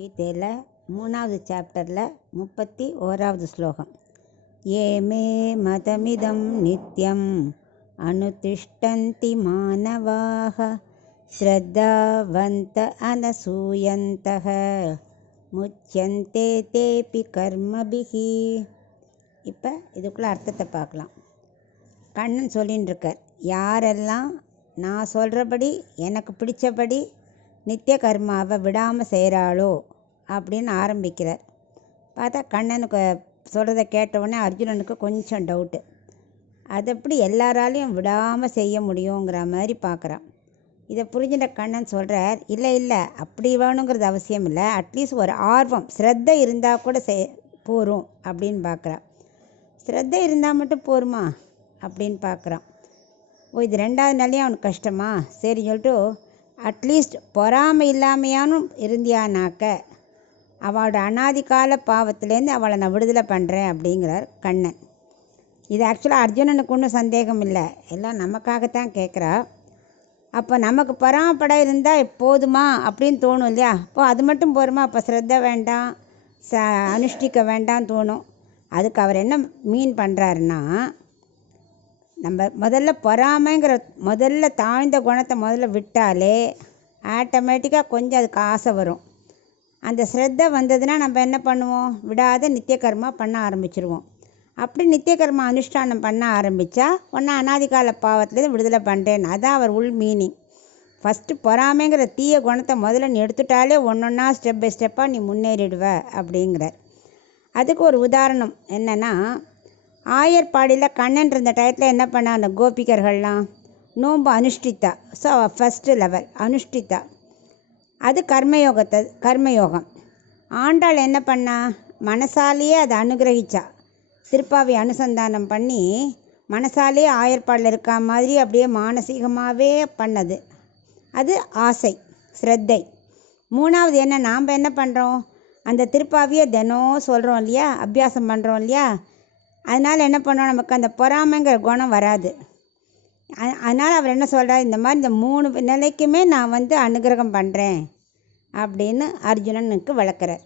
கீதையில் 3வது சாப்டரில் 31வது ஸ்லோகம். ஏ மே மதமிதம் நித்யம் அனுதிஷ்டந்தி மானவாக ஸ்ரத்தாவந்த அனசூயந்தः முச்யந்தே தேபி கர்மபிஹி. இப்போ இதுக்குள்ளே அர்த்தத்தை பார்க்கலாம். கண்ணன் சொல்லின்னு இருக்கார், யாரெல்லாம் நான் சொல்கிறபடி எனக்கு பிடிச்சபடி நித்திய கர்மாவை விடாமல் செய்கிறாளோ அப்படின்னு ஆரம்பிக்கிறார். பார்த்தா கண்ணனுக்கு சொல்கிறத கேட்டவுடனே அர்ஜுனனுக்கு கொஞ்சம் டவுட்டு. அது எப்படி எல்லாராலையும் விடாமல் செய்ய முடியுங்கிற மாதிரி பார்க்குறான். இதை புரிஞ்சுட்ட கண்ணன் சொல்கிறார், இல்லை அப்படி வேணுங்கிறது அவசியம் இல்லை, அட்லீஸ்ட் ஒரு ஆர்வம் ஸ்ரத்தை இருந்தால் கூட போரும் அப்படின்னு பார்க்குறான். ஸ்ரத்தை இருந்தால் மட்டும் போருமா அப்படின்னு பார்க்குறான். இது 2வது நாளையும் அவனுக்கு கஷ்டமா, சரி சொல்லிட்டு அட்லீஸ்ட் பொறாமை இல்லாமையானும் இருந்தியானாக்க அவளோட அனாதி கால பாவத்திலேருந்து அவளை நான் விடுதலை பண்ணுறேன் அப்படிங்கிறார் கண்ணன். இது ஆக்சுவலாக அர்ஜுனனுக்கு ஒன்றும் சந்தேகம் இல்லை, எல்லாம் நமக்காகத்தான் கேட்குறா. அப்போ நமக்கு பொறாமப்பட இருந்தால் போதுமா அப்படின்னு தோணும் இல்லையா? அப்போ அது மட்டும் போருமா, அப்போ ஸ்ரத்த வேண்டாம், அனுஷ்டிக்க வேண்டாம் தோணும். அதுக்கு அவர் என்ன மீன் பண்ணுறாருன்னா, நம்ம முதல்ல பொறாமைங்கிற முதல்ல தாழ்ந்த குணத்தை முதல்ல விட்டாலே ஆட்டோமேட்டிக்காக கொஞ்சம் அதுக்கு ஆசை வரும். அந்த ஸ்ரத்தை வந்ததுன்னா நம்ம என்ன பண்ணுவோம், விடாத நித்திய கர்மா பண்ண ஆரம்பிச்சிருவோம். அப்படி நித்திய கர்மா அனுஷ்டானம் பண்ண ஆரம்பித்தா ஒன்றா அனாதிகால பாவத்துலேருந்து விடுதலை பண்ணுறேன். அதான் அவர் உள் மீனிங். ஃபஸ்ட்டு பொறாமைங்கிற தீய குணத்தை முதல்ல நீ எடுத்துட்டாலே ஒன்றொன்னா ஸ்டெப் பை ஸ்டெப்பாக நீ முன்னேறிடுவ அப்படிங்கிறார். அதுக்கு ஒரு உதாரணம் என்னென்னா, ஆயர்பாடியில் கண்ணன் இருந்த டயத்தில் என்ன பண்ணா, அந்த கோபிகர்கள்லாம் நோன்பு அனுஷ்டித்தா. ஸோ ஃபஸ்ட்டு லெவல் அனுஷ்டித்தா, அது கர்மயோகம். ஆண்டாள் என்ன பண்ணா, மனசாலேயே அதை அனுகிரகிச்சா. திருப்பாவை அனுசந்தானம் பண்ணி மனசாலே ஆயர்பாடில் இருக்கா மாதிரி அப்படியே மானசீகமாகவே பண்ணது. அது ஆசை, ஸ்ரத்தை. 3வது என்ன, நாம் என்ன பண்ணுறோம், அந்த திருப்பாவையை தினம் சொல்கிறோம் இல்லையா, அபியாசம் பண்ணுறோம் இல்லையா, அதனால் என்ன பண்ணோம், நமக்கு அந்த பொறாமைங்கிற குணம் வராது. அதனால் அவர் என்ன சொல்கிறார், இந்த மாதிரி இந்த 3 நிலைக்குமே நான் அனுகிரகம் பண்ணுறேன் அப்படின்னு அர்ஜுனனுக்கு விளக்குறார்.